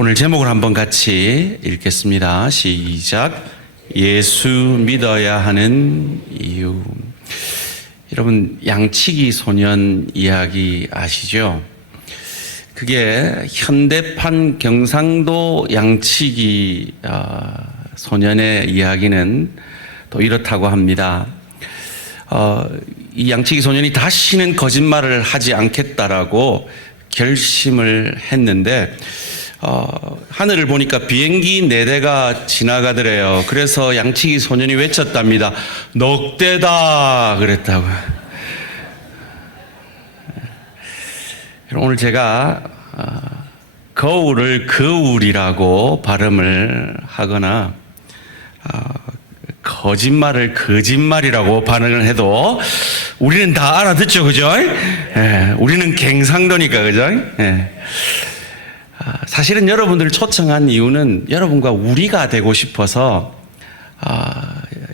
오늘 제목을 한번 같이 읽겠습니다. 시작. 예수 믿어야 하는 이유. 여러분, 양치기 소년 이야기 아시죠? 그게 현대판 경상도 양치기 소년의 이야기는 또 이렇다고 합니다. 이 양치기 소년이 다시는 거짓말을 하지 않겠다라고 결심을 했는데 하늘을 보니까 비행기 4대가 지나가더래요. 그래서 양치기 소년이 외쳤답니다. 넉대다 그랬다고. 오늘 제가 거울을 거울이라고 발음을 하거나 거짓말을 거짓말이라고 반응을 해도 우리는 다 알아듣죠, 그죠? 예, 우리는 갱상도니까, 그죠? 예. 사실은 여러분들을 초청한 이유는 여러분과 우리가 되고 싶어서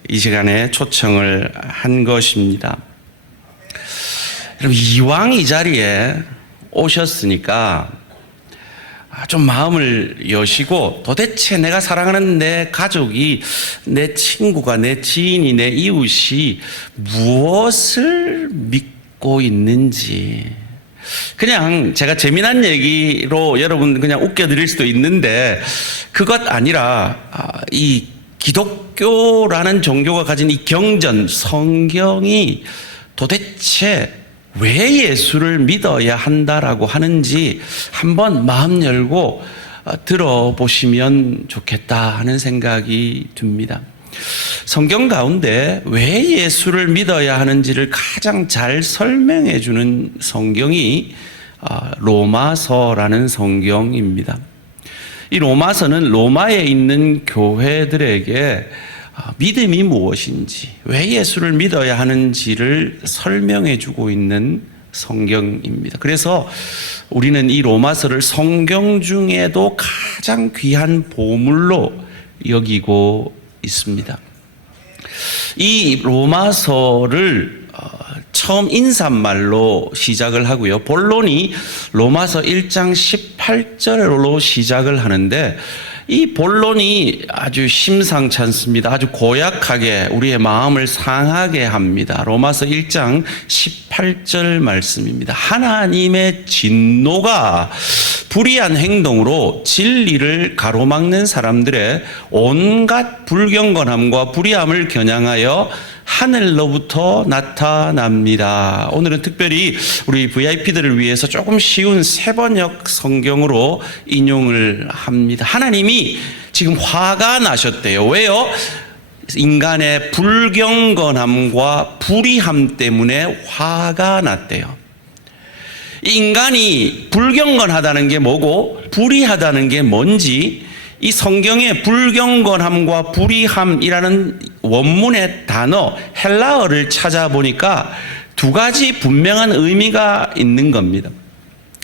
이 시간에 초청을 한 것입니다. 여러분, 이왕 이 자리에 오셨으니까 좀 마음을 여시고 도대체 내가 사랑하는 내 가족이, 내 친구가, 내 지인이, 내 이웃이 무엇을 믿고 있는지, 그냥 제가 재미난 얘기로 여러분 그냥 웃겨드릴 수도 있는데 그것 아니라 이 기독교라는 종교가 가진 이 경전, 성경이 도대체 왜 예수를 믿어야 한다라고 하는지 한번 마음 열고 들어보시면 좋겠다 하는 생각이 듭니다. 성경 가운데 왜 예수를 믿어야 하는지를 가장 잘 설명해 주는 성경이 로마서라는 성경입니다. 이 로마서는 로마에 있는 교회들에게 믿음이 무엇인지, 왜 예수를 믿어야 하는지를 설명해 주고 있는 성경입니다. 그래서 우리는 이 로마서를 성경 중에도 가장 귀한 보물로 여기고 있습니다. 이 로마서를 처음 인사말로 시작을 하고요. 본론이 로마서 1장 18절로 시작을 하는데 이 본론이 아주 심상치 않습니다. 아주 고약하게 우리의 마음을 상하게 합니다. 로마서 1장 18절 말씀입니다. 하나님의 진노가 불의한 행동으로 진리를 가로막는 사람들의 온갖 불경건함과 불의함을 겨냥하여 하늘로부터 나타납니다. 오늘은 특별히 우리 VIP들을 위해서 조금 쉬운 세번역 성경으로 인용을 합니다. 하나님이 지금 화가 나셨대요. 왜요? 인간의 불경건함과 불의함 때문에 화가 났대요. 인간이 불경건하다는 게 뭐고 불의하다는 게 뭔지 이 성경의 불경건함과 불의함이라는 원문의 단어 헬라어를 찾아보니까 두 가지 분명한 의미가 있는 겁니다.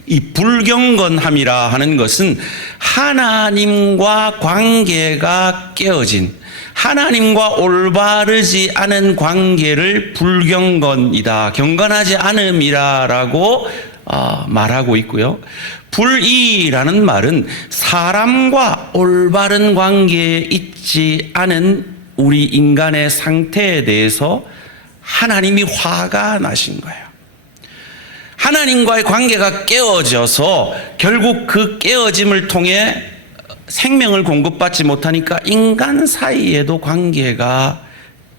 이 불경건함이라 하는 것은 하나님과 관계가 깨어진, 하나님과 올바르지 않은 관계를 불경건이다, 경건하지 않음이라고 말하고 있고요. 불의라는 말은 사람과 올바른 관계에 있지 않은 우리 인간의 상태에 대해서 하나님이 화가 나신 거예요. 하나님과의 관계가 깨어져서 결국 그 깨어짐을 통해 생명을 공급받지 못하니까 인간 사이에도 관계가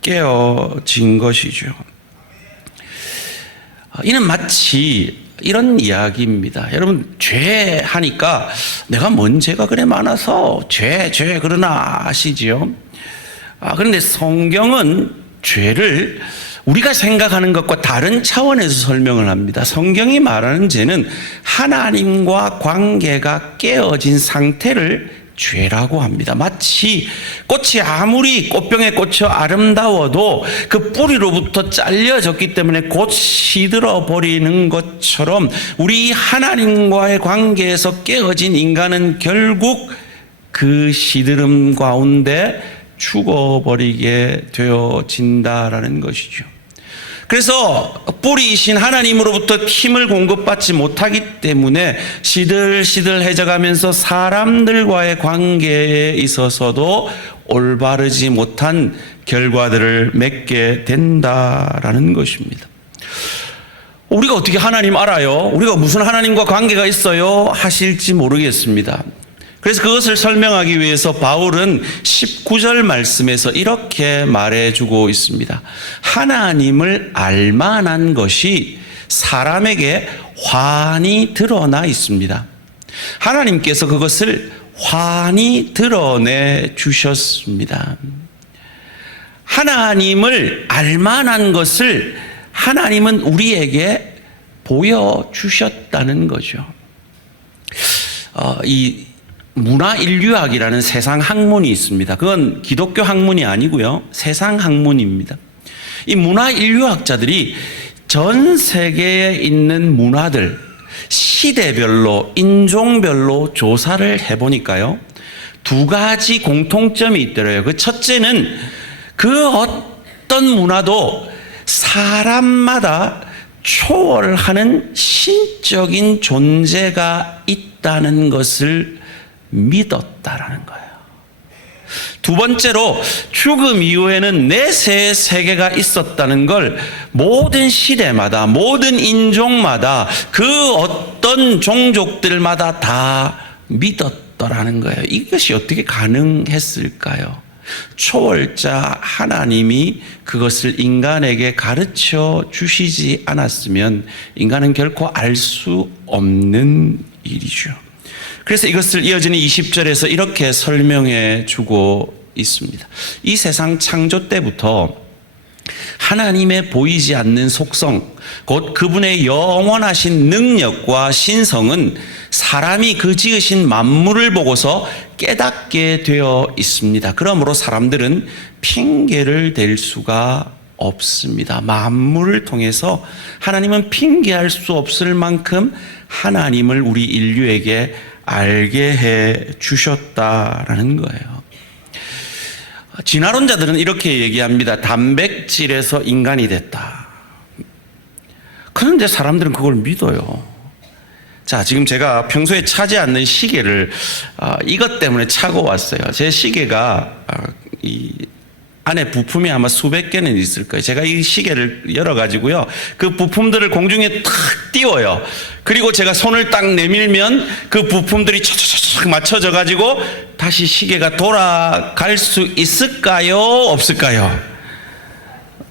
깨어진 것이죠. 이는 마치 이런 이야기입니다. 여러분, 죄 하니까 내가 뭔 죄가 그래 많아서 죄 그러나 아시지요? 그런데 성경은 죄를 우리가 생각하는 것과 다른 차원에서 설명을 합니다. 성경이 말하는 죄는 하나님과 관계가 깨어진 상태를 죄라고 합니다. 마치 꽃이 아무리 꽃병에 꽂혀 아름다워도 그 뿌리로부터 잘려졌기 때문에 곧 시들어 버리는 것처럼 우리 하나님과의 관계에서 깨어진 인간은 결국 그 시들음 가운데 죽어버리게 되어진다라는 것이죠. 그래서 뿌리이신 하나님으로부터 힘을 공급받지 못하기 때문에 시들시들해져 가면서 사람들과의 관계에 있어서도 올바르지 못한 결과들을 맺게 된다라는 것입니다. 우리가 어떻게 하나님 알아요? 우리가 무슨 하나님과 관계가 있어요? 하실지 모르겠습니다. 그래서 그것을 설명하기 위해서 바울은 19절 말씀에서 이렇게 말해주고 있습니다. 하나님을 알만한 것이 사람에게 환히 드러나 있습니다. 하나님께서 그것을 환히 드러내 주셨습니다. 하나님을 알만한 것을 하나님은 우리에게 보여주셨다는 거죠. 이 문화인류학이라는 세상 학문이 있습니다. 그건 기독교 학문이 아니고요. 세상 학문입니다. 이 문화인류학자들이 전 세계에 있는 문화들, 시대별로, 인종별로 조사를 해보니까요. 두 가지 공통점이 있더래요. 그 첫째는 그 어떤 문화도 사람마다 초월하는 신적인 존재가 있다는 것을 믿었다라는 거예요. 두 번째로 죽음 이후에는 내세의 세계가 있었다는 걸 모든 시대마다 모든 인종마다 그 어떤 종족들마다 다 믿었더라는 거예요. 이것이 어떻게 가능했을까요? 초월자 하나님이 그것을 인간에게 가르쳐 주시지 않았으면 인간은 결코 알 수 없는 일이죠. 그래서 이것을 이어지는 20절에서 이렇게 설명해 주고 있습니다. 이 세상 창조 때부터 하나님의 보이지 않는 속성, 곧 그분의 영원하신 능력과 신성은 사람이 그 지으신 만물을 보고서 깨닫게 되어 있습니다. 그러므로 사람들은 핑계를 댈 수가 없습니다. 만물을 통해서 하나님은 핑계할 수 없을 만큼 하나님을 우리 인류에게 알게 해 주셨다라는 거예요. 진화론자들은 이렇게 얘기합니다. 단백질에서 인간이 됐다. 그런데 사람들은 그걸 믿어요. 자, 지금 제가 평소에 차지 않는 시계를 이것 때문에 차고 왔어요. 제 시계가 이 안에 부품이 아마 수백 개는 있을 거예요. 제가 이 시계를 열어가지고요. 그 부품들을 공중에 탁 띄워요. 그리고 제가 손을 딱 내밀면 그 부품들이 촥촥촥 맞춰져가지고 다시 시계가 돌아갈 수 있을까요? 없을까요?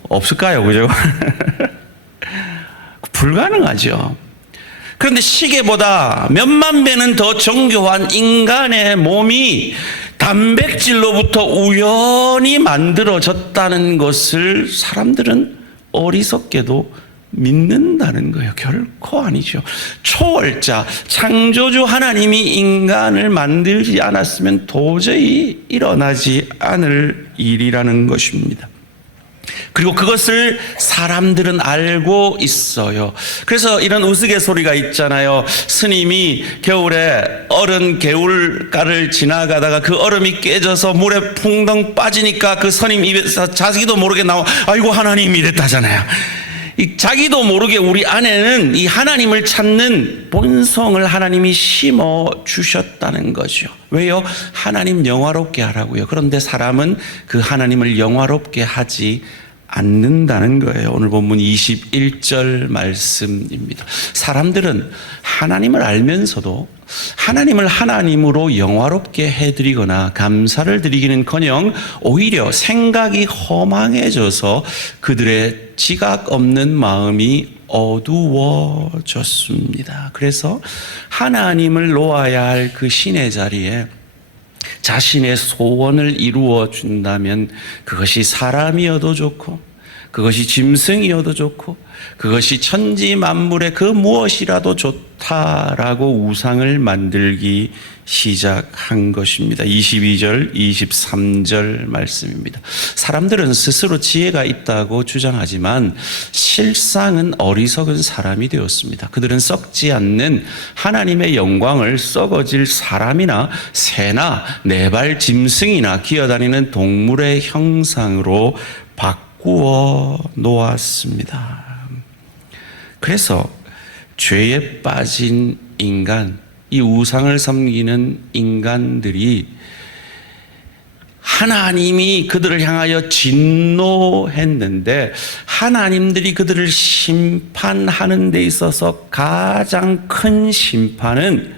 없을까요? 그죠? 불가능하죠. 그런데 시계보다 몇만 배는 더 정교한 인간의 몸이 단백질로부터 우연히 만들어졌다는 것을 사람들은 어리석게도 믿는다는 거예요. 결코 아니죠. 초월자, 창조주 하나님이 인간을 만들지 않았으면 도저히 일어나지 않을 일이라는 것입니다. 그리고 그것을 사람들은 알고 있어요. 그래서 이런 우스갯소리가 있잖아요. 스님이 겨울에 얼음 개울가를 지나가다가 그 얼음이 깨져서 물에 풍덩 빠지니까 그 스님 입에서 자기도 모르게 나와 아이고 하나님 이랬다잖아요. 이 자기도 모르게 우리 안에는 이 하나님을 찾는 본성을 하나님이 심어 주셨다는 거죠. 왜요? 하나님 영화롭게 하라고요. 그런데 사람은 그 하나님을 영화롭게 하지 않는다는 거예요. 오늘 본문 21절 말씀입니다. 사람들은 하나님을 알면서도 하나님을 하나님으로 영화롭게 해드리거나 감사를 드리기는커녕 오히려 생각이 허망해져서 그들의 지각 없는 마음이 어두워졌습니다. 그래서 하나님을 놓아야 할 그 신의 자리에 자신의 소원을 이루어 준다면 그것이 사람이어도 좋고 그것이 짐승이어도 좋고 그것이 천지 만물의 그 무엇이라도 좋다라고 우상을 만들기 시작한 것입니다. 22절, 23절 말씀입니다. 사람들은 스스로 지혜가 있다고 주장하지만 실상은 어리석은 사람이 되었습니다. 그들은 썩지 않는 하나님의 영광을 썩어질 사람이나 새나 네발 짐승이나 기어다니는 동물의 형상으로 바꾸었습니다. 바꾸어 놓았습니다. 그래서 죄에 빠진 인간, 이 우상을 섬기는 인간들이 하나님이 그들을 향하여 진노했는데 하나님들이 그들을 심판하는 데 있어서 가장 큰 심판은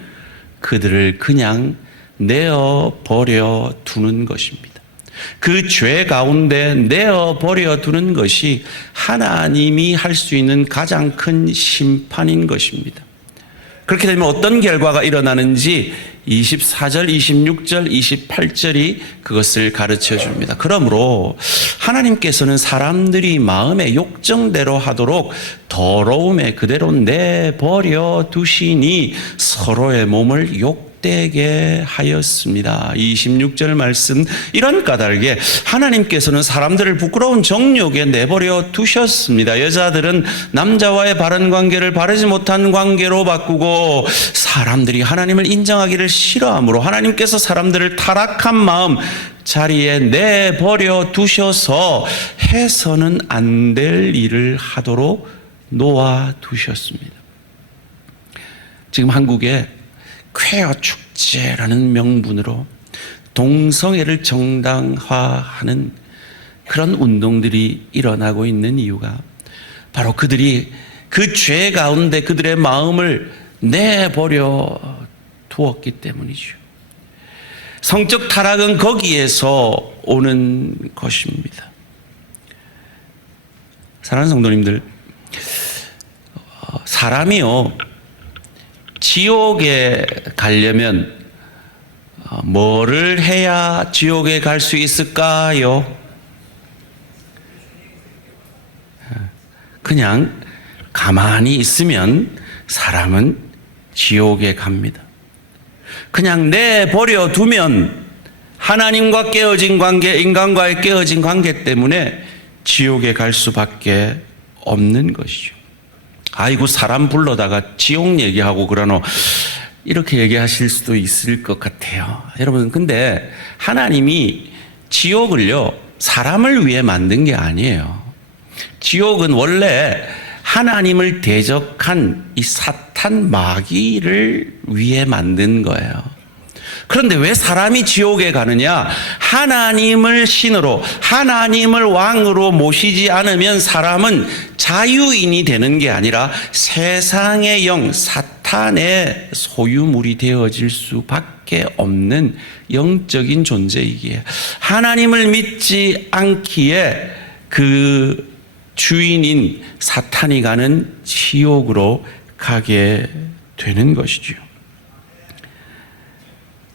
그들을 그냥 내어버려 두는 것입니다. 그 죄 가운데 내어버려 두는 것이 하나님이 할 수 있는 가장 큰 심판인 것입니다. 그렇게 되면 어떤 결과가 일어나는지 24절, 26절, 28절이 그것을 가르쳐 줍니다. 그러므로 하나님께서는 사람들이 마음의 욕정대로 하도록 더러움에 그대로 내버려 두시니 서로의 몸을 욕되게 하였습니다. 26절 말씀, 이런 까닭에 하나님께서는 사람들을 부끄러운 정욕에 내버려 두셨습니다. 여자들은 남자와의 바른 관계를 바르지 못한 관계로 바꾸고 사람들이 하나님을 인정하기를 싫어하므로 하나님께서 사람들을 타락한 마음 자리에 내버려 두셔서 해서는 안 될 일을 하도록 놓아 두셨습니다. 지금 한국에 쾌어 축제라는 명분으로 동성애를 정당화하는 그런 운동들이 일어나고 있는 이유가 바로 그들이 그 죄 가운데 그들의 마음을 내버려 두었기 때문이죠. 성적 타락은 거기에서 오는 것입니다. 사랑하는 성도님들, 사람이요 지옥에 가려면 뭐를 해야 지옥에 갈 수 있을까요? 그냥 가만히 있으면 사람은 지옥에 갑니다. 그냥 내버려 두면 하나님과 깨어진 관계, 인간과의 깨어진 관계 때문에 지옥에 갈 수밖에 없는 것이죠. 아이고 사람 불러다가 지옥 얘기하고 그러노, 이렇게 얘기하실 수도 있을 것 같아요. 여러분, 근데 하나님이 지옥을요 사람을 위해 만든 게 아니에요. 지옥은 원래 하나님을 대적한 이 사탄 마귀를 위해 만든 거예요. 그런데 왜 사람이 지옥에 가느냐? 하나님을 신으로, 하나님을 왕으로 모시지 않으면 사람은 자유인이 되는 게 아니라 세상의 영, 사탄의 소유물이 되어질 수밖에 없는 영적인 존재이기에 하나님을 믿지 않기에 그 주인인 사탄이 가는 지옥으로 가게 되는 것이죠.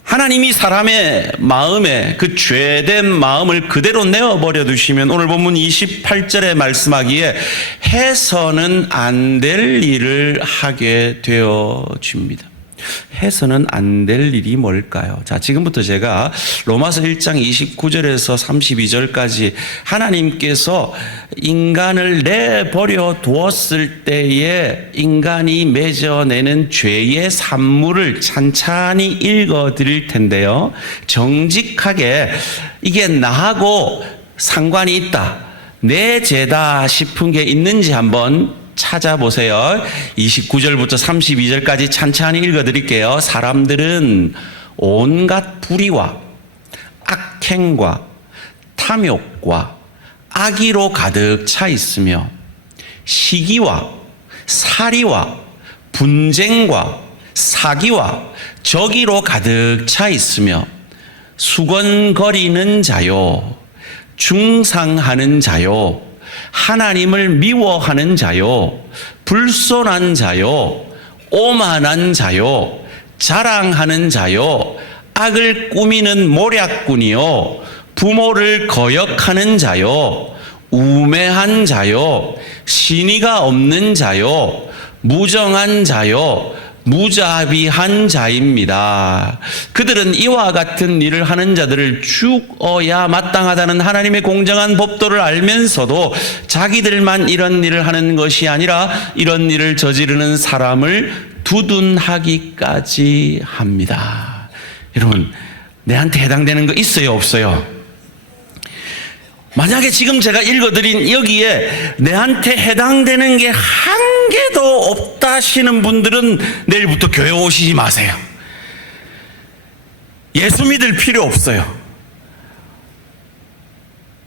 하나님이 사람의 마음에 그 죄된 마음을 그대로 내어버려 두시면 오늘 본문 28절에 말씀하기에 해서는 안 될 일을 하게 되어집니다. 해서는 안 될 일이 뭘까요? 자, 지금부터 제가 로마서 1장 29절에서 32절까지 하나님께서 인간을 내버려 두었을 때에 인간이 맺어내는 죄의 산물을 찬찬히 읽어 드릴 텐데요. 정직하게 이게 나하고 상관이 있다, 내 죄다 싶은 게 있는지 한번 찾아보세요. 29절부터 32절까지 찬찬히 읽어드릴게요. 사람들은 온갖 불의와 악행과 탐욕과 악의로 가득 차 있으며 시기와 살이와 분쟁과 사기와 저기로 가득 차 있으며 수건거리는 자요, 중상하는 자요, 하나님을 미워하는 자요, 불손한 자요, 오만한 자요, 자랑하는 자요, 악을 꾸미는 모략꾼이요, 부모를 거역하는 자요, 우매한 자요, 신의가 없는 자요, 무정한 자요, 무자비한 자입니다. 그들은 이와 같은 일을 하는 자들을 죽어야 마땅하다는 하나님의 공정한 법도를 알면서도 자기들만 이런 일을 하는 것이 아니라 이런 일을 저지르는 사람을 두둔하기까지 합니다. 여러분, 내한테 해당되는 거 있어요, 없어요? 만약에 지금 제가 읽어드린 여기에 내한테 해당되는 게 한 개도 없다 하시는 분들은 내일부터 교회 오시지 마세요. 예수 믿을 필요 없어요.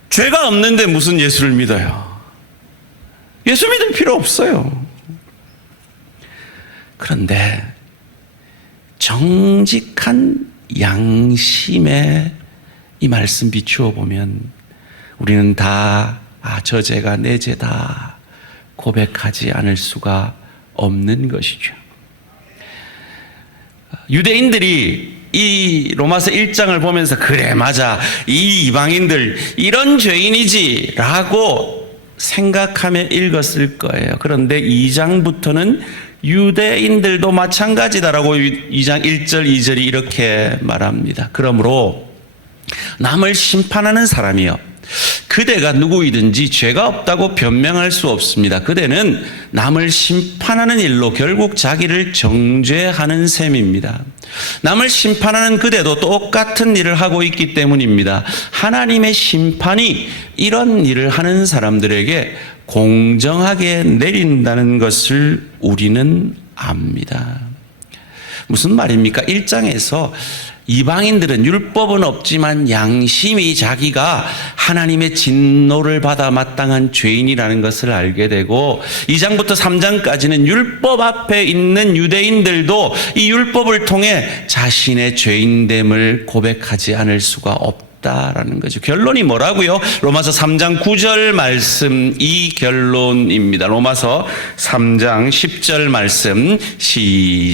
죄가 없는데 무슨 예수를 믿어요? 예수 믿을 필요 없어요. 그런데 정직한 양심에 이 말씀 비추어 보면 우리는 다 저 죄가 내 죄다 고백하지 않을 수가 없는 것이죠. 유대인들이 이 로마서 1장을 보면서 그래 맞아 이 이방인들 이런 죄인이지 라고 생각하며 읽었을 거예요. 그런데 2장부터는 유대인들도 마찬가지다라고 2장 1절 2절이 이렇게 말합니다. 그러므로 남을 심판하는 사람이요 그대가 누구이든지 죄가 없다고 변명할 수 없습니다. 그대는 남을 심판하는 일로 결국 자기를 정죄하는 셈입니다. 남을 심판하는 그대도 똑같은 일을 하고 있기 때문입니다. 하나님의 심판이 이런 일을 하는 사람들에게 공정하게 내린다는 것을 우리는 압니다. 무슨 말입니까? 1장에서 이방인들은 율법은 없지만 양심이 자기가 하나님의 진노를 받아 마땅한 죄인이라는 것을 알게 되고 2장부터 3장까지는 율법 앞에 있는 유대인들도 이 율법을 통해 자신의 죄인됨을 고백하지 않을 수가 없다라는 거죠. 결론이 뭐라고요? 로마서 3장 9절 말씀 이 결론입니다. 로마서 3장 10절 말씀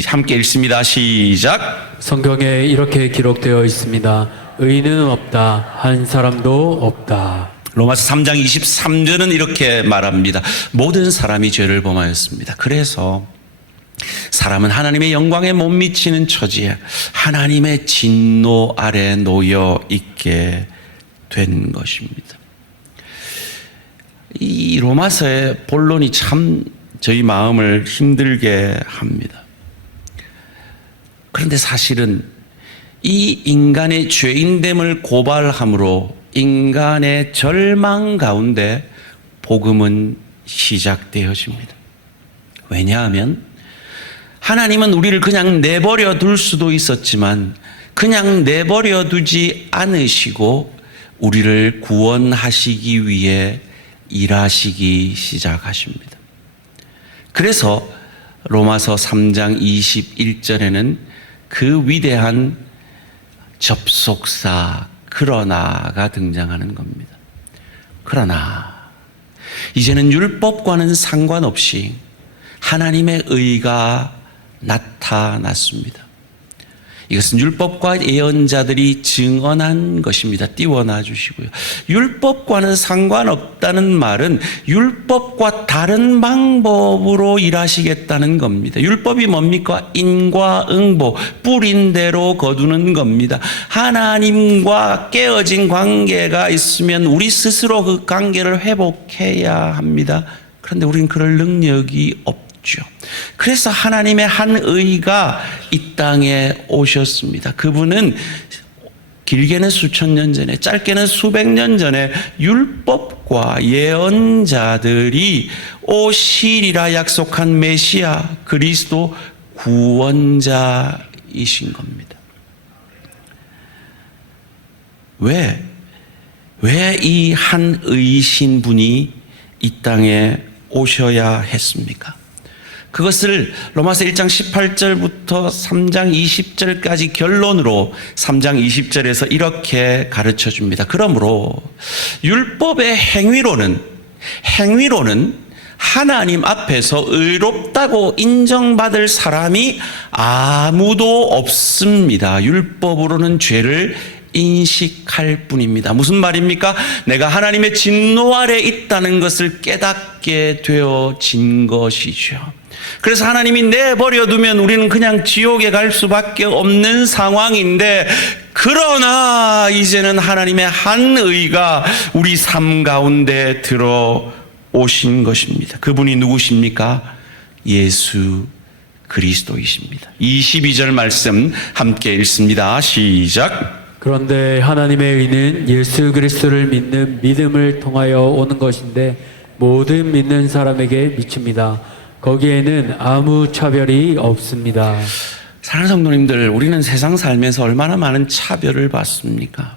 함께 읽습니다. 시작. 성경에 이렇게 기록되어 있습니다. 의인은 없다. 한 사람도 없다. 로마서 3장 23절은 이렇게 말합니다. 모든 사람이 죄를 범하였습니다. 그래서 사람은 하나님의 영광에 못 미치는 처지에 하나님의 진노 아래 놓여 있게 된 것입니다. 이 로마서의 본론이 참 저희 마음을 힘들게 합니다. 그런데 사실은 이 인간의 죄인됨을 고발함으로 인간의 절망 가운데 복음은 시작되어집니다. 왜냐하면 하나님은 우리를 그냥 내버려 둘 수도 있었지만 그냥 내버려 두지 않으시고 우리를 구원하시기 위해 일하시기 시작하십니다. 그래서 로마서 3장 21절에는 그 위대한 접속사 그러나가 등장하는 겁니다. 그러나 이제는 율법과는 상관없이 하나님의 의가 나타났습니다. 이것은 율법과 예언자들이 증언한 것입니다. 띄워놔 주시고요. 율법과는 상관없다는 말은 율법과 다른 방법으로 일하시겠다는 겁니다. 율법이 뭡니까? 인과응보, 뿌린 대로 거두는 겁니다. 하나님과 깨어진 관계가 있으면 우리 스스로 그 관계를 회복해야 합니다. 그런데 우리는 그럴 능력이 없죠. 그래서 하나님의 한 의가 이 땅에 오셨습니다. 그분은 길게는 수천 년 전에, 짧게는 수백 년 전에 율법과 예언자들이 오시리라 약속한 메시아 그리스도 구원자이신 겁니다. 왜 이 한 의이신 분이 이 땅에 오셔야 했습니까? 그것을 로마서 1장 18절부터 3장 20절까지 결론으로 3장 20절에서 이렇게 가르쳐 줍니다. 그러므로 율법의 행위로는 하나님 앞에서 의롭다고 인정받을 사람이 아무도 없습니다. 율법으로는 죄를 인식할 뿐입니다. 무슨 말입니까? 내가 하나님의 진노 아래 있다는 것을 깨닫게 되어진 것이죠. 그래서 하나님이 내버려 두면 우리는 그냥 지옥에 갈 수밖에 없는 상황인데, 그러나 이제는 하나님의 한 의가 우리 삶 가운데 들어오신 것입니다. 그분이 누구십니까? 예수 그리스도이십니다. 22절 말씀 함께 읽습니다. 시작. 그런데 하나님의 의는 예수 그리스도를 믿는 믿음을 통하여 오는 것인데 모든 믿는 사람에게 미칩니다. 거기에는 아무 차별이 없습니다. 사랑하는 성도님들, 우리는 세상 살면서 얼마나 많은 차별을 받습니까?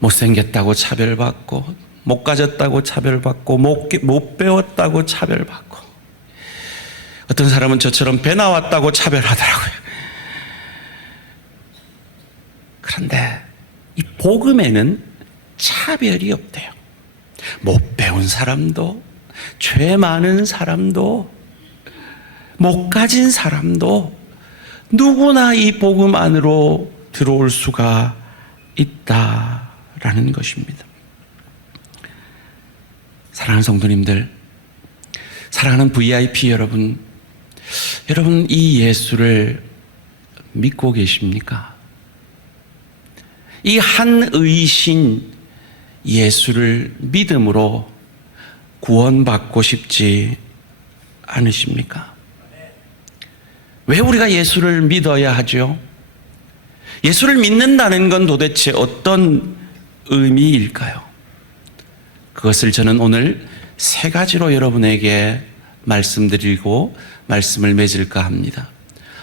못생겼다고 차별받고, 못 가졌다고 차별받고, 못 배웠다고 차별받고, 어떤 사람은 저처럼 배 나왔다고 차별하더라고요. 그런데 이 복음에는 차별이 없대요. 못 배운 사람도, 죄 많은 사람도, 못 가진 사람도 누구나 이 복음 안으로 들어올 수가 있다라는 것입니다. 사랑하는 성도님들, 사랑하는 VIP 여러분, 여러분 이 예수를 믿고 계십니까? 이 한의신 예수를 믿음으로 구원받고 싶지 않으십니까? 왜 우리가 예수를 믿어야 하죠? 예수를 믿는다는 건 도대체 어떤 의미일까요? 그것을 저는 오늘 세 가지로 여러분에게 말씀드리고 말씀을 맺을까 합니다.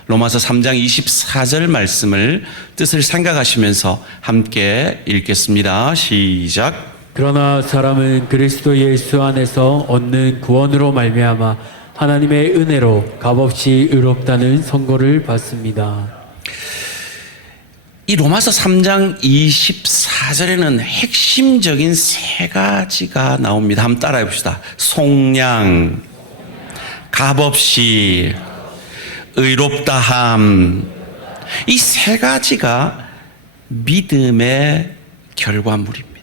로마서 3장 24절 말씀을 뜻을 생각하시면서 함께 읽겠습니다. 시작. 그러나 사람은 그리스도 예수 안에서 얻는 구원으로 말미암아 하나님의 은혜로 값없이 의롭다는 선고를 받습니다. 이 로마서 3장 24절에는 핵심적인 세 가지가 나옵니다. 한번 따라해 봅시다. 속량, 값없이, 의롭다함. 이 세 가지가 믿음의 결과물입니다.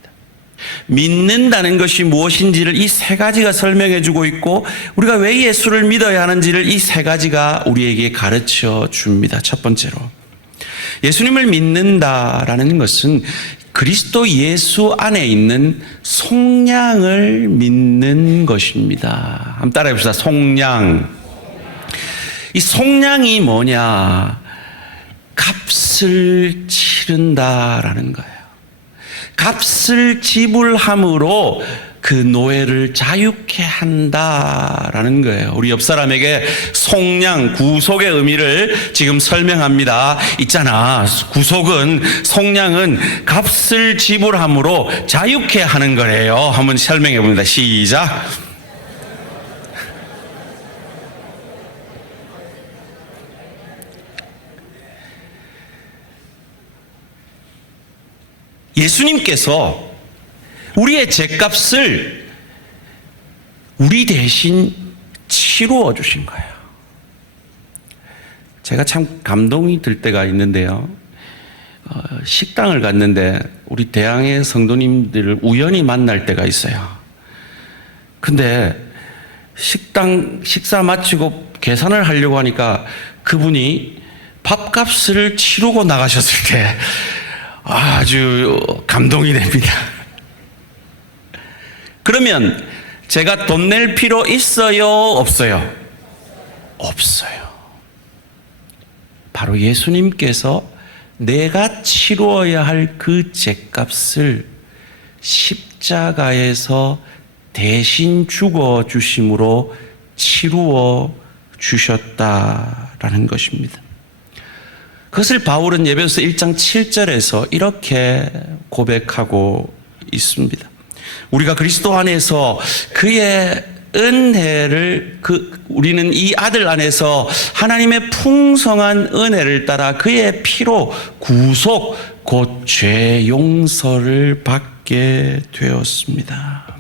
믿는다는 것이 무엇인지를 이 세 가지가 설명해 주고 있고, 우리가 왜 예수를 믿어야 하는지를 이 세 가지가 우리에게 가르쳐 줍니다. 첫 번째로, 예수님을 믿는다라는 것은 그리스도 예수 안에 있는 속량을 믿는 것입니다. 한번 따라해 봅시다. 속량. 이 속량이 뭐냐? 값을 치른다라는 거예요. 값을 지불함으로 그 노예를 자유케 한다라는 거예요. 우리 옆 사람에게 속량, 구속의 의미를 지금 설명합니다. 있잖아, 구속은, 속량은 값을 지불함으로 자유케 하는 거래요. 한번 설명해 봅니다. 시작. 예수님께서 우리의 죗값을 우리 대신 치루어 주신 거예요. 제가 참 감동이 들 때가 있는데요. 식당을 갔는데 우리 대항의 성도님들을 우연히 만날 때가 있어요. 근데 식사 마치고 계산을 하려고 하니까 그분이 밥값을 치르고 나가셨을 때 아주 감동이 됩니다. 그러면 제가 돈 낼 필요 있어요? 없어요? 없어요. 바로 예수님께서 내가 치루어야 할 그 죗값을 십자가에서 대신 죽어 주심으로 치루어 주셨다라는 것입니다. 그것을 바울은 에베소서 1장 7절에서 이렇게 고백하고 있습니다. 우리가 그리스도 안에서 그의 은혜를, 우리는 이 아들 안에서 하나님의 풍성한 은혜를 따라 그의 피로 구속, 곧 죄 용서를 받게 되었습니다.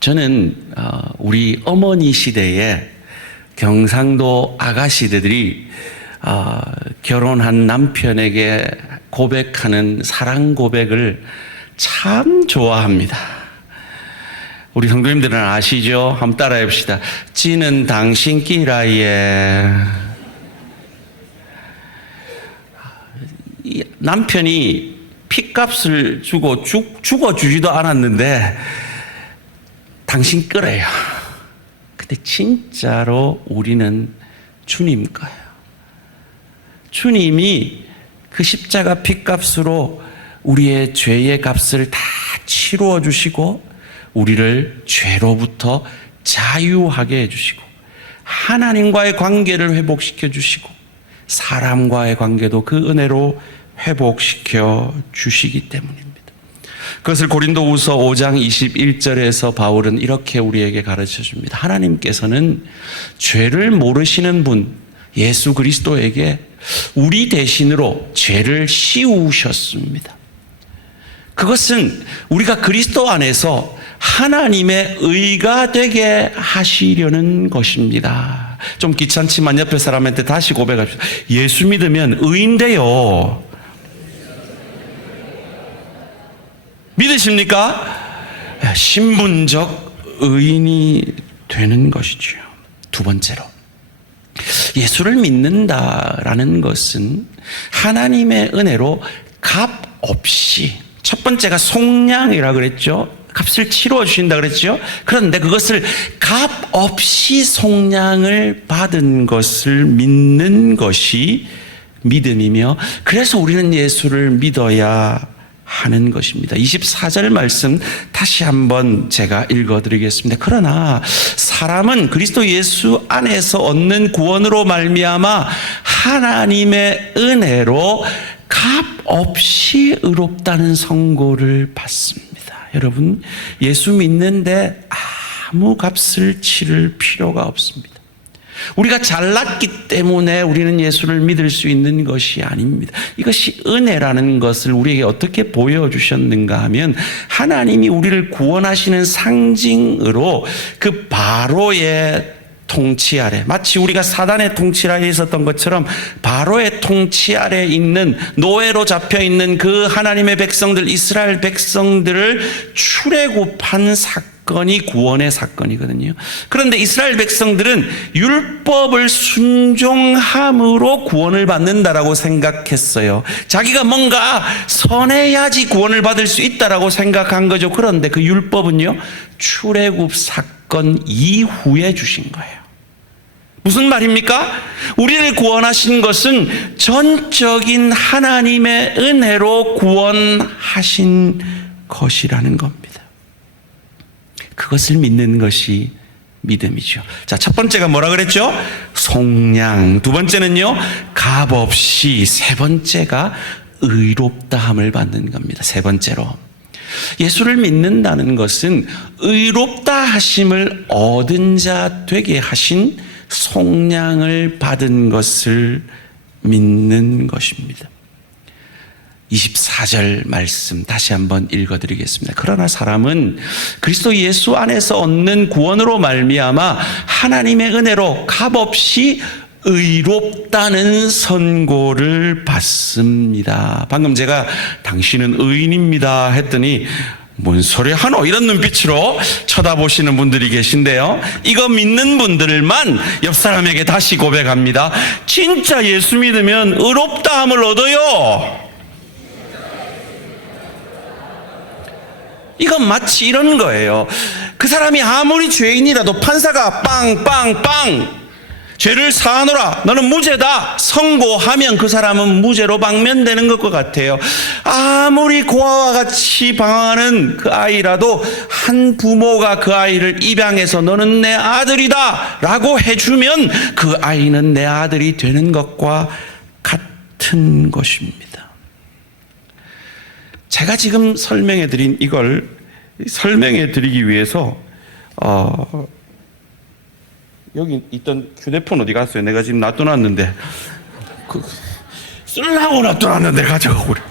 저는 우리 어머니 시대에 경상도 아가씨들이 결혼한 남편에게 고백하는 사랑 고백을 참 좋아합니다. 우리 성도님들은 아시죠? 한번 따라해 봅시다. 찌는 당신끼라예. 남편이 핏값을 주고 죽어주지도 않았는데 당신 끌어요. 근데 진짜로 우리는 주님 거예요. 주님이 그 십자가 핏값으로 우리의 죄의 값을 다 치루어 주시고 우리를 죄로부터 자유하게 해주시고 하나님과의 관계를 회복시켜 주시고 사람과의 관계도 그 은혜로 회복시켜 주시기 때문입니다. 그것을 고린도후서 5장 21절에서 바울은 이렇게 우리에게 가르쳐 줍니다. 하나님께서는 죄를 모르시는 분 예수 그리스도에게 우리 대신으로 죄를 씌우셨습니다. 그것은 우리가 그리스도 안에서 하나님의 의가 되게 하시려는 것입니다. 좀 귀찮지만 옆에 사람한테 다시 고백합시다. 예수 믿으면 의인데요. 믿으십니까? 신분적 의인이 되는 것이죠. 두 번째로, 예수를 믿는다라는 것은 하나님의 은혜로 값 없이, 첫 번째가 속량이라고 그랬죠. 값을 치루어 주신다 그랬죠. 그런데 그것을 값 없이 속량을 받은 것을 믿는 것이 믿음이며, 그래서 우리는 예수를 믿어야 하는 것입니다. 24절 말씀 다시 한번 제가 읽어드리겠습니다. 그러나 사람은 그리스도 예수 안에서 얻는 구원으로 말미암아 하나님의 은혜로 값 없이 의롭다는 선고를 받습니다. 여러분, 예수 믿는데 아무 값을 치를 필요가 없습니다. 우리가 잘났기 때문에 우리는 예수를 믿을 수 있는 것이 아닙니다. 이것이 은혜라는 것을 우리에게 어떻게 보여주셨는가 하면, 하나님이 우리를 구원하시는 상징으로 그 바로의 통치 아래, 마치 우리가 사단의 통치 아래 있었던 것처럼 바로의 통치 아래 있는, 노예로 잡혀 있는 그 하나님의 백성들, 이스라엘 백성들을 출애굽한 사건이 구원의 사건이거든요. 그런데 이스라엘 백성들은 율법을 순종함으로 구원을 받는다라고 생각했어요. 자기가 뭔가 선해야지 구원을 받을 수 있다라고 생각한 거죠. 그런데 그 율법은요, 출애굽 사건 이후에 주신 거예요. 무슨 말입니까? 우리를 구원하신 것은 전적인 하나님의 은혜로 구원하신 것이라는 겁니다. 그것을 믿는 것이 믿음이죠. 자, 첫 번째가 뭐라 그랬죠? 속량. 두 번째는요, 값없이. 세 번째가 의롭다함을 받는 겁니다. 세 번째로, 예수를 믿는다는 것은 의롭다 하심을 얻은 자 되게 하신 속량을 받은 것을 믿는 것입니다. 24절 말씀 다시 한번 읽어드리겠습니다. 그러나 사람은 그리스도 예수 안에서 얻는 구원으로 말미암아 하나님의 은혜로 값없이 의롭다는 선고를 받습니다. 방금 제가 당신은 의인입니다 했더니 뭔 소리 하노? 이런 눈빛으로 쳐다보시는 분들이 계신데요. 이거 믿는 분들만 옆 사람에게 다시 고백합니다. 진짜 예수 믿으면 의롭다함을 얻어요. 이건 마치 이런 거예요. 그 사람이 아무리 죄인이라도 판사가 빵빵빵 죄를 사하노라, 너는 무죄다 선고하면 그 사람은 무죄로 방면되는 것과 같아요. 아무리 고아와 같이 방황하는 그 아이라도 한 부모가 그 아이를 입양해서 너는 내 아들이다 라고 해주면 그 아이는 내 아들이 되는 것과 같은 것입니다. 제가 지금 설명해드린 이걸 설명해드리기 위해서 여기 있던 휴대폰 어디 갔어요? 내가 지금 놔둬놨는데 쓰려고 놔둬놨는데 가져가고 그래.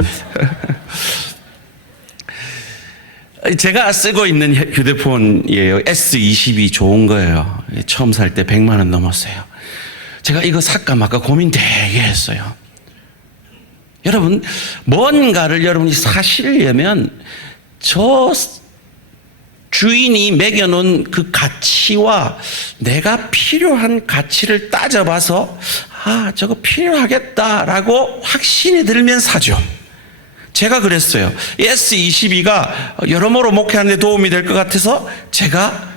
제가 쓰고 있는 휴대폰이에요. S22 좋은 거예요. 처음 살 때 100만 원 넘었어요. 제가 이거 살까 말까 고민 되게 했어요. 여러분, 뭔가를 여러분이 사시려면 저 주인이 매겨놓은 그 가치와 내가 필요한 가치를 따져봐서 저거 필요하겠다라고 확신이 들면 사죠. 제가 그랬어요. S22가 여러모로 목회하는 데 도움이 될 것 같아서 제가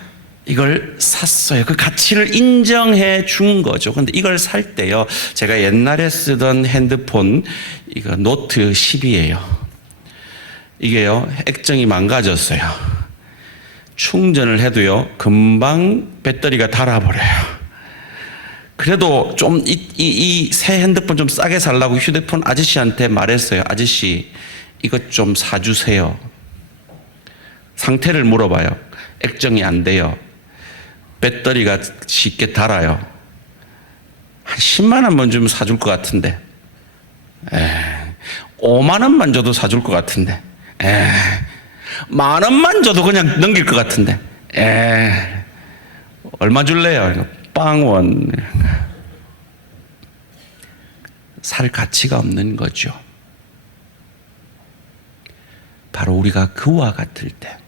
이걸 샀어요. 그 가치를 인정해 준 거죠. 근데 이걸 살 때요, 제가 옛날에 쓰던 핸드폰, 이거 노트 10이에요. 이게요, 액정이 망가졌어요. 충전을 해도요, 금방 배터리가 닳아버려요. 그래도 좀 이 새 핸드폰 좀 싸게 살라고 휴대폰 아저씨한테 말했어요. 아저씨, 이것 좀 사주세요. 상태를 물어봐요. 액정이 안 돼요. 배터리가 쉽게 닳아요. 한 10만 원만 주면 사줄 것 같은데, 5만 원만 줘도 사줄 것 같은데, 만 원만 줘도 그냥 넘길 것 같은데, 얼마 줄래요? 빵원. 살 가치가 없는 거죠. 바로 우리가 그와 같을 때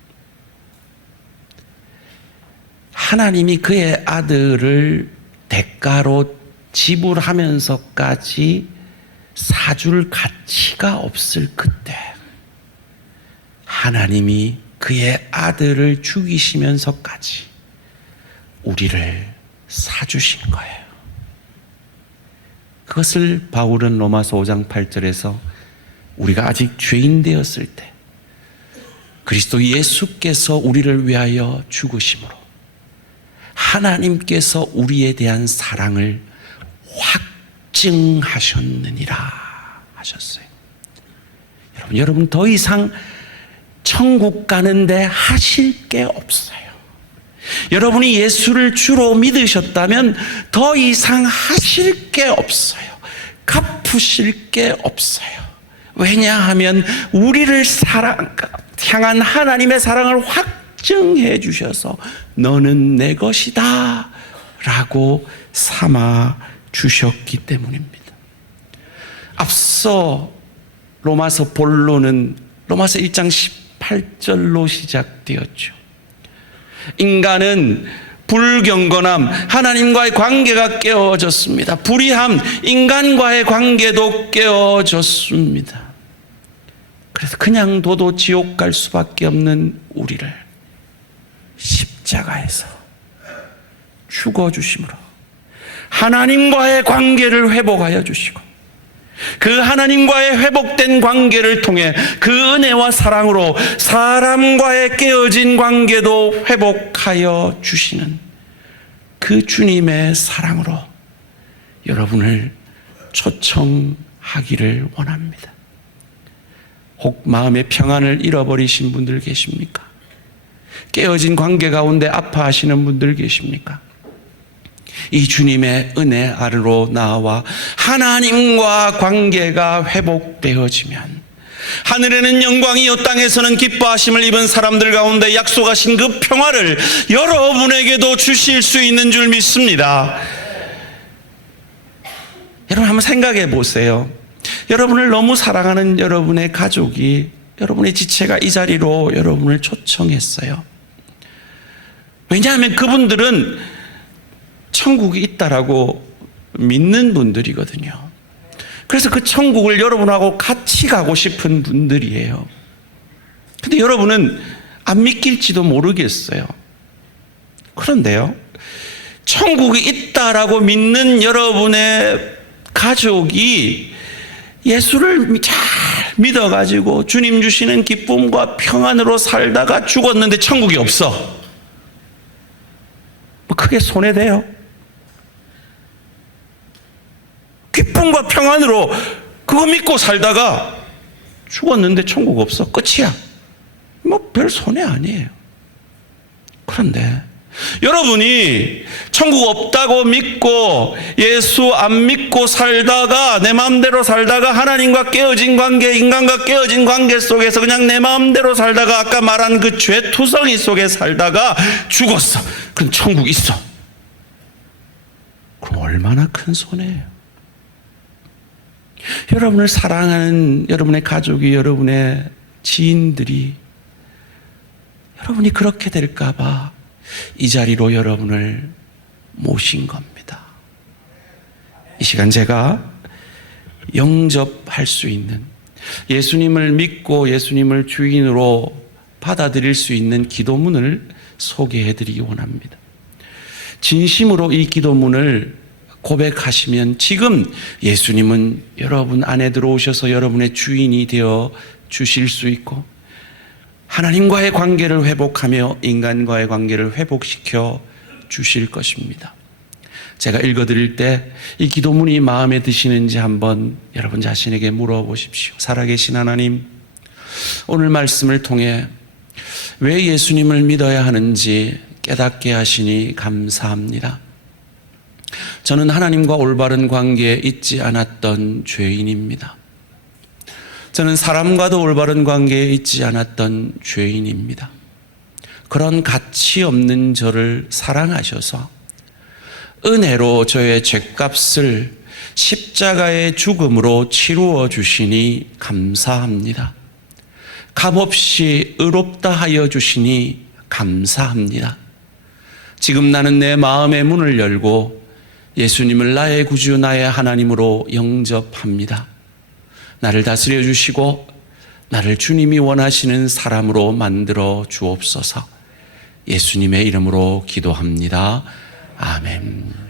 하나님이 그의 아들을 대가로 지불하면서까지 사줄 가치가 없을 그때 하나님이 그의 아들을 죽이시면서까지 우리를 사주신 거예요. 그것을 바울은 로마서 5장 8절에서 우리가 아직 죄인 되었을 때 그리스도 예수께서 우리를 위하여 죽으심으로 하나님께서 우리에 대한 사랑을 확증하셨느니라 하셨어요. 여러분 더 이상 천국 가는데 하실 게 없어요. 여러분이 예수를 주로 믿으셨다면 더 이상 하실 게 없어요. 갚으실 게 없어요. 왜냐하면 우리를 향한 하나님의 사랑을 확증해 주셔서 너는 내 것이다 라고 삼아 주셨기 때문입니다. 앞서 로마서 본론은 로마서 1장 18절로 시작되었죠. 인간은 불경건함, 하나님과의 관계가 깨어졌습니다. 불의함, 인간과의 관계도 깨어졌습니다. 그래서 그냥 둬도 지옥 갈 수밖에 없는 우리를 십자가에서 죽어주심으로 하나님과의 관계를 회복하여 주시고 그 하나님과의 회복된 관계를 통해 그 은혜와 사랑으로 사람과의 깨어진 관계도 회복하여 주시는 그 주님의 사랑으로 여러분을 초청하기를 원합니다. 혹 마음의 평안을 잃어버리신 분들 계십니까? 깨어진 관계 가운데 아파하시는 분들 계십니까? 이 주님의 은혜 아래로 나와 하나님과 관계가 회복되어지면 하늘에는 영광이요 땅에서는 기뻐하심을 입은 사람들 가운데 약속하신 그 평화를 여러분에게도 주실 수 있는 줄 믿습니다. 여러분 한번 생각해 보세요. 여러분을 너무 사랑하는 여러분의 가족이, 여러분의 지체가 이 자리로 여러분을 초청했어요. 왜냐하면 그분들은 천국이 있다라고 믿는 분들이거든요. 그래서 그 천국을 여러분하고 같이 가고 싶은 분들이에요. 근데 여러분은 안 믿길지도 모르겠어요. 그런데요, 천국이 있다라고 믿는 여러분의 가족이 예수를 잘 믿어가지고 주님 주시는 기쁨과 평안으로 살다가 죽었는데 천국이 없어. 뭐 크게 손해돼요? 기쁨과 평안으로 그거 믿고 살다가 죽었는데 천국 없어. 끝이야. 뭐 별 손해 아니에요. 그런데 여러분이 천국 없다고 믿고 예수 안 믿고 살다가 내 마음대로 살다가 하나님과 깨어진 관계, 인간과 깨어진 관계 속에서 그냥 내 마음대로 살다가 아까 말한 그 죄투성이 속에 살다가 죽었어. 그럼 천국 있어. 그럼 얼마나 큰 손해예요. 여러분을 사랑하는 여러분의 가족이, 여러분의 지인들이 여러분이 그렇게 될까 봐 이 자리로 여러분을 모신 겁니다. 이 시간 제가 영접할 수 있는, 예수님을 믿고 예수님을 주인으로 받아들일 수 있는 기도문을 소개해드리기 원합니다. 진심으로 이 기도문을 고백하시면 지금 예수님은 여러분 안에 들어오셔서 여러분의 주인이 되어 주실 수 있고 하나님과의 관계를 회복하며 인간과의 관계를 회복시켜 주실 것입니다. 제가 읽어드릴 때 이 기도문이 마음에 드시는지 한번 여러분 자신에게 물어보십시오. 살아계신 하나님, 오늘 말씀을 통해 왜 예수님을 믿어야 하는지 깨닫게 하시니 감사합니다. 저는 하나님과 올바른 관계에 있지 않았던 죄인입니다. 저는 사람과도 올바른 관계에 있지 않았던 죄인입니다. 그런 가치 없는 저를 사랑하셔서 은혜로 저의 죗값을 십자가의 죽음으로 치루어 주시니 감사합니다. 값없이 의롭다 하여 주시니 감사합니다. 지금 나는 내 마음의 문을 열고 예수님을 나의 구주 나의 하나님으로 영접합니다. 나를 다스려 주시고 나를 주님이 원하시는 사람으로 만들어 주옵소서. 예수님의 이름으로 기도합니다. 아멘.